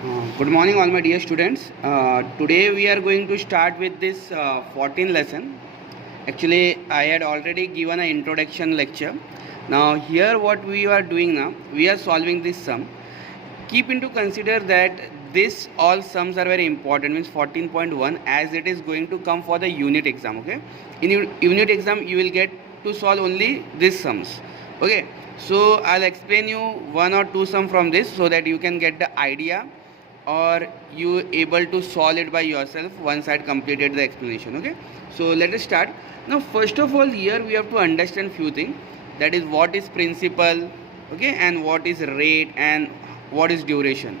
Good morning, all my dear students. Today we are going to start with this 14th lesson. Actually, I had already given an introduction lecture. Now, here what we are doing now, we are solving this sum. Keep into consider that this all sums are very important, means 14.1, as it is going to come for the unit exam. Okay, in unit exam you will get to solve only these sums. Okay, so I'll explain you one or two sum from this so that you can get the idea, or you able to solve it by yourself once I had completed the explanation. Okay, so let us start. Now, first of all, here we have to understand few things, that is what is principal, okay, and what is rate and what is duration.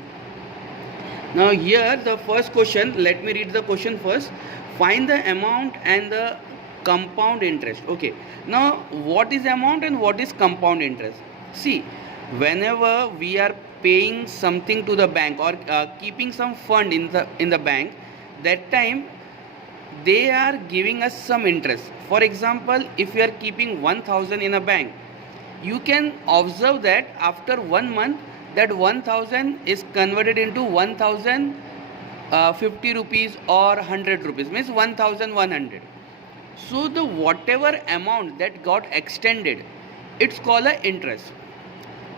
Now here the first question, let me read the question first. Find the amount and the compound interest. Okay, now what is amount and what is compound interest? See, whenever we are paying something to the bank, or keeping some fund in the bank, that time they are giving us some interest. For example, if you are keeping 1000 in a bank, you can observe that after 1 month that 1000 is converted into 1050 rupees or 100 rupees, means 1100. So the whatever amount that got extended, it's called a interest.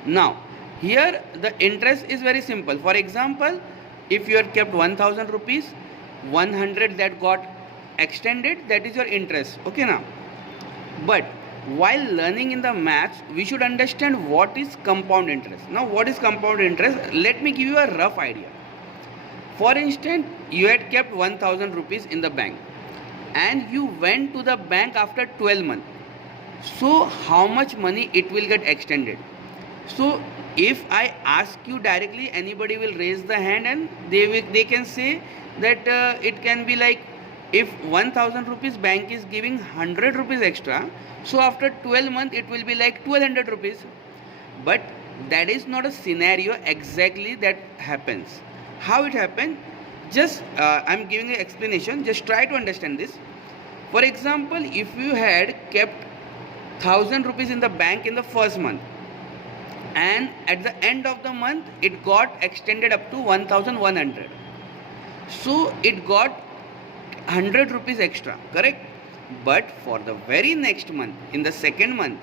Now here the interest is very simple. For example, if you had kept 1000 rupees, 100 that got extended, that is your interest. Okay, now but while learning in the maths, we should understand what is compound interest. Now what is compound interest? Let me give you a rough idea. For instance, you had kept 1000 rupees in the bank and you went to the bank after 12 months. So how much money it will get extended? So if I ask you directly, anybody will raise the hand and they can say that it can be like, if 1000 rupees bank is giving 100 rupees extra, so after 12 months it will be like 1200 rupees. But that is not a scenario exactly that happens. How it happened? Just I'm giving an explanation, just try to understand this. For example, if you had kept 1000 rupees in the bank in the first month, and at the end of the month it got extended up to 1100, so it got 100 rupees extra, correct? But for the very next month, in the second month,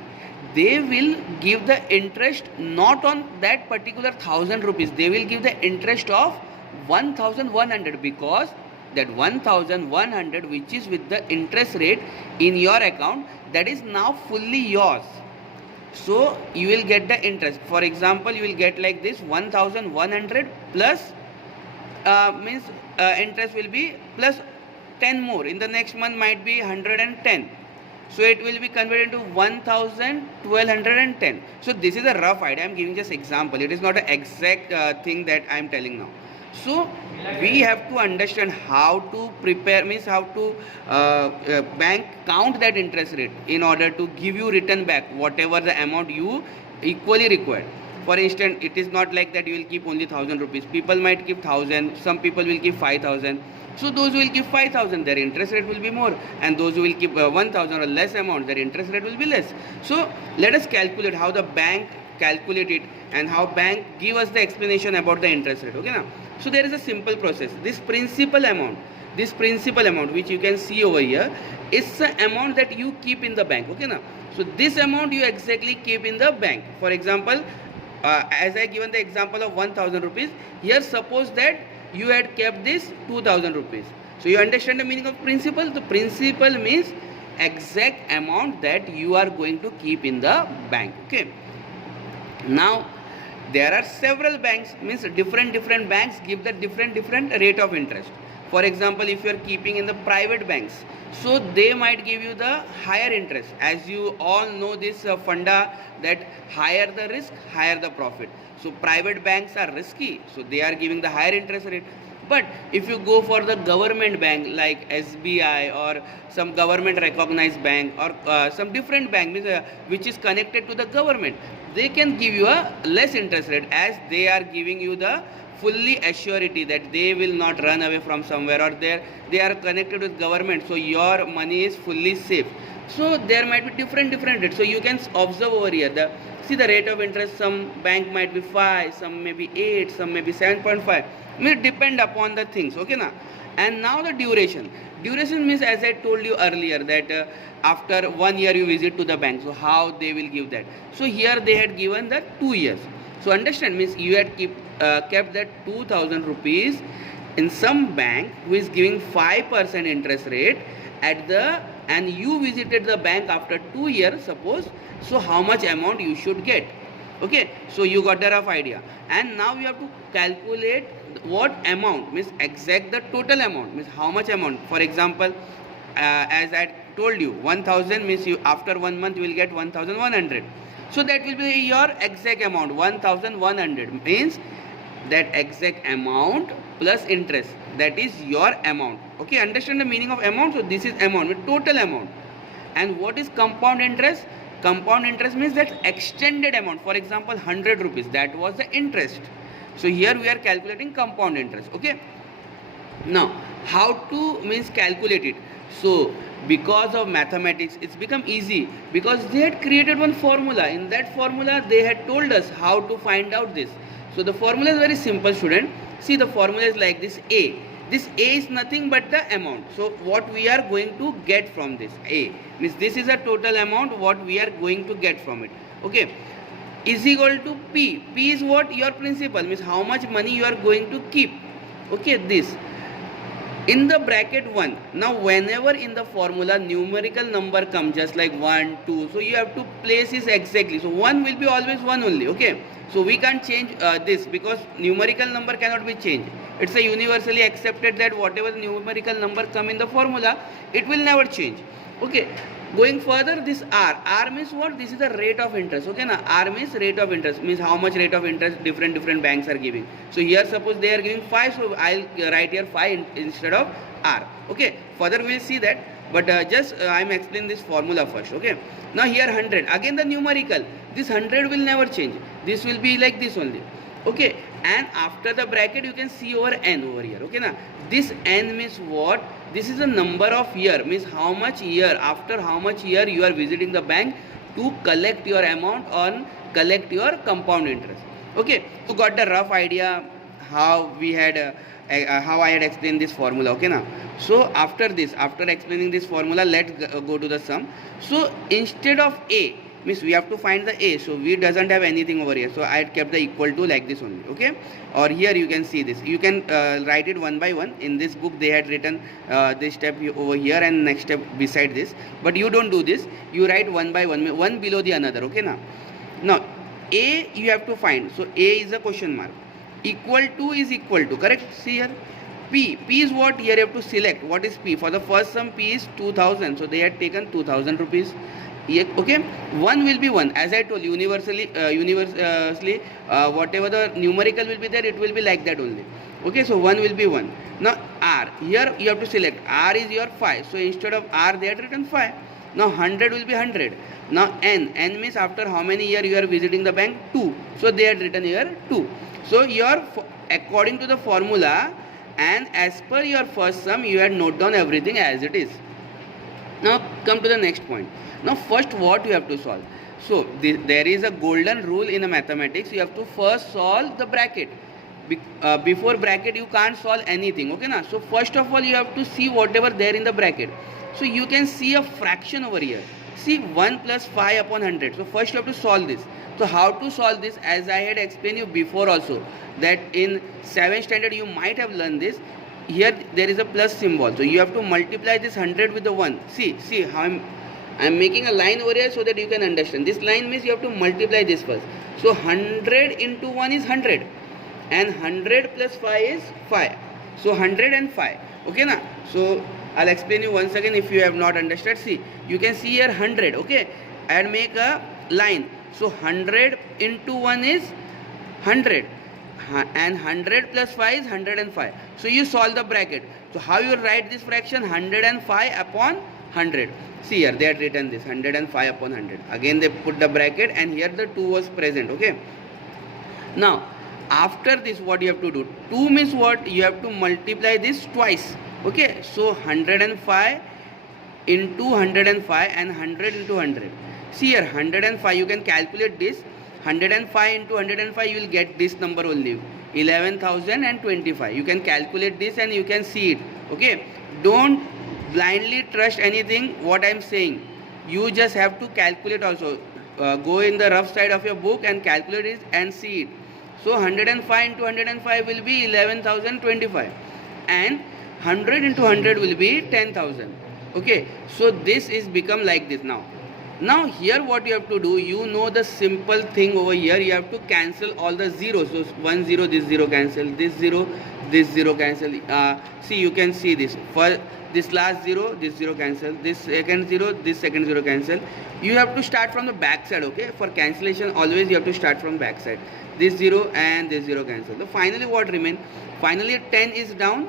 they will give the interest not on that particular 1000 rupees, they will give the interest of 1100, because that 1100 which is with the interest rate in your account, that is now fully yours. So you will get the interest. For example, you will get like this 1100 plus means interest will be plus 10 more. In the next month might be 110. So it will be converted into 1210. So this is a rough idea. I am giving just example. It is not an exact thing that I am telling now. So we have to understand how to prepare, means how to bank count that interest rate in order to give you return back whatever the amount you equally required. For instance, it is not like that you will keep only 1000 rupees. People might keep 1000, some people will keep 5000. So those who will keep 5000, their interest rate will be more, and those who will keep 1000 or less amount, their interest rate will be less. So let us calculate how the bank calculate it and how bank give us the explanation about the interest rate. Okay, now so there is a simple process. This principal amount which you can see over here is the amount that you keep in the bank. Okay, now so this amount you exactly keep in the bank. For example, as I given the example of 1000 rupees, here suppose that you had kept this 2000 rupees. So you understand the meaning of principal? The principal means exact amount that you are going to keep in the bank. Okay, now there are several banks, means different banks give the different rate of interest. For example, if you are keeping in the private banks, so they might give you the higher interest. As you all know this funda, that higher the risk, higher the profit. So private banks are risky, so they are giving the higher interest rate. But if you go for the government bank like SBI or some government recognized bank, or some different bank, means which is connected to the government, they can give you a less interest rate, as they are giving you the fully assurity that they will not run away from somewhere, or they are connected with government, so your money is fully safe. So there might be different rates. So you can observe over here, see the rate of interest. Some bank might be 5, some may be 8, some may be 7.5. May depend upon the things. Okay na. And now the duration means, as I told you earlier, that after 1 year you visit to the bank, so how they will give that. So here they had given that 2 years. So understand, means you had kept that 2000 rupees in some bank who is giving 5% interest rate and you visited the bank after 2 years, suppose. So how much amount you should get. Okay, so you got the rough idea. And now you have to calculate what amount, means exact the total amount, means how much amount. For example, as I told you, 1000 means you after 1 month you will get 1100. So that will be your exact amount. 1100 means that exact amount plus interest, that is your amount. Okay, understand the meaning of amount. So this is amount, total amount. And what is compound interest? Compound interest means that extended amount. For example, 100 rupees, that was the interest. So here we are calculating compound interest. Okay, now how to means calculate it. So because of mathematics it's become easy, because they had created one formula. In that formula they had told us how to find out this. So the formula is very simple, student. See, the formula is like this. This A is nothing but the amount. So what we are going to get from this A means this is a total amount what we are going to get from it. Okay, is equal to P. P is what? Your principal, means how much money you are going to keep. Okay, this in the bracket 1. Now whenever in the formula numerical number comes, just like 1, 2, so you have to place this exactly. So 1 will be always 1 only. Okay, so we can't change this, because numerical number cannot be changed. It's a universally accepted that whatever numerical number come in the formula, it will never change. Okay, going further, this R means what? This is the rate of interest. Okay na, R means rate of interest, means how much rate of interest different banks are giving. So here suppose they are giving 5, so I'll write here 5 instead of R. Okay, further we'll see that, but just I'm explaining this formula first. Okay, now here 100, again the numerical, this 100 will never change, this will be like this only. Okay, and after the bracket you can see over n over here. Okay na, this n means what? This is the number of year, means how much year, after how much year you are visiting the bank to collect your amount or collect your compound interest. Okay, you got the rough idea how we had how I had explained this formula. Okay now, so after this, after explaining this formula, let's go to the sum. So instead of A, means we have to find the A, so we doesn't have anything over here, so I had kept the equal to like this only. Okay, or here you can see this, you can write it one by one. In this book they had written this step over here and next step beside this, but you don't do this, you write one by one, one below the another. Okay now A you have to find, so A is a question mark, equal to is equal to, correct? See here, P is what? Here you have to select what is P. For the first sum P is 2000, so they had taken 2000 rupees. Okay, 1 will be 1, as I told you, universally whatever the numerical will be there, it will be like that only. Okay, so 1 will be 1. Now R, here you have to select, R is your 5, so instead of R they had written 5. Now 100 will be 100. Now N means after how many year you are visiting the bank? 2, so they had written here 2. So your according to the formula and as per your first sum, you had note down everything as it is. Now come to the next point. Now first what you have to solve. So there is a golden rule in a mathematics. You have to first solve the bracket. Before bracket you can't solve anything. Okay na? So first of all you have to see whatever there in the bracket. So you can see a fraction over here. See 1 plus 5 upon 100. So first you have to solve this. So how to solve this? As I had explained you before also, that in 7th standard you might have learned this. Here there is a plus symbol, so you have to multiply this 100 with the 1. See how I'm making a line over here so that you can understand. This line means you have to multiply this first. So 100 into 1 is 100 and 100 plus 5 is 5. So 105. Okay na? So I'll explain you once again if you have not understood. See, you can see here 100. Okay, and make a line. So 100 into 1 is 100 and 100 plus 5 is 105. So you solve the bracket. So how you write this fraction? 105 upon 100. See here, they had written this 105 upon 100. Again they put the bracket, and here the 2 was present. Okay. Now after this, what you have to do? 2 means what? You have to multiply this twice. Okay. So 105 into 105 and 100 into 100. See here, 105, you can calculate this. 105 into 105, you will get this number only, 11,025. You can calculate this and you can see it. Okay. Don't blindly trust anything what I am saying. You just have to calculate also. Go in the rough side of your book and calculate it and see it. So 105 into 105 will be 11,025, and 100 into 100 will be 10,000. Okay. So this is become like this now. Now here what you have to do, you know the simple thing over here, you have to cancel all the zeros. So 1 0, this 0 cancel, this 0 cancel. See, you can see this. For this last 0, this 0 cancel, this second 0, this second 0 cancel. You have to start from the back side. Okay. For cancellation always you have to start from back side. This 0 and this 0 cancel. So finally what remain? Finally 10 is down,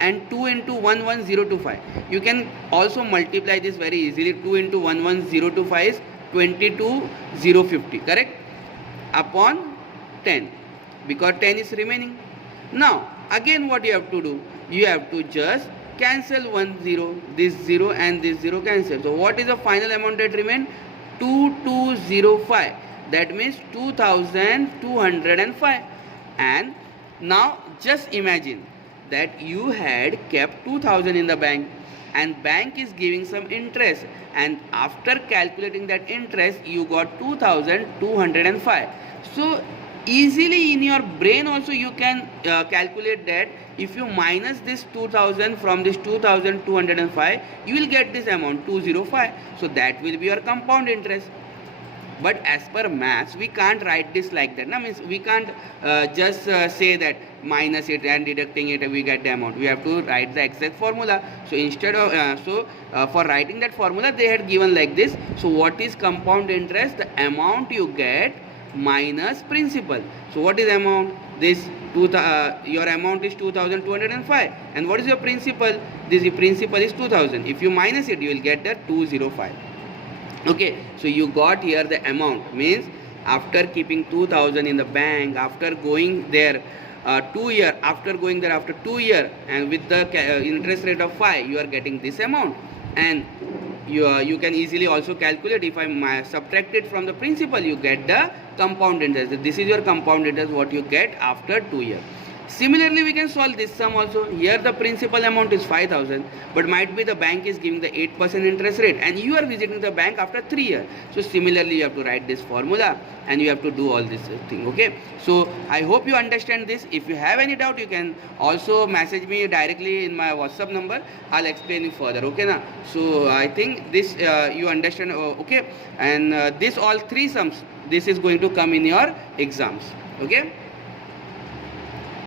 and 2 into 11025. You can also multiply this very easily. 2 into 11025 is 22,050, correct? Upon 10, because 10 is remaining. Now again what you have to do? You have to just cancel 1 0, this 0 and this 0 cancel. So what is the final amount that remain? 2205. That means 2205. And now just imagine that you had kept 2000 in the bank, and bank is giving some interest, and after calculating that interest you got 2205. So easily in your brain also you can calculate that if you minus this 2000 from this 2205, you will get this amount 205. So that will be your compound interest. But as per maths, we can't write this like that. Means we can't just say that minus it and deducting it we get the amount. We have to write the exact formula. So instead of for writing that formula, they had given like this. So what is compound interest? The amount you get minus principal. So what is amount? This your amount is 2205, and what is your principal? This principal is 2000. If you minus it, you will get the 205. Okay, so you got here the amount, means after keeping 2000 in the bank, after going there 2 years, after going there after 2 years, and with the interest rate of 5, you are getting this amount. And you can easily also calculate, if I subtract it from the principal, you get the compound interest. This is your compound interest what you get after 2 years. Similarly, we can solve this sum also. Here the principal amount is 5,000, but might be the bank is giving the 8% interest rate, and you are visiting the bank after 3 years. So similarly, you have to write this formula, and you have to do all this thing. Okay. So I hope you understand this. If you have any doubt, you can also message me directly in my WhatsApp number. I'll explain you further. Okay, na? So I think this you understand. Okay, and this all 3 sums. This is going to come in your exams. Okay.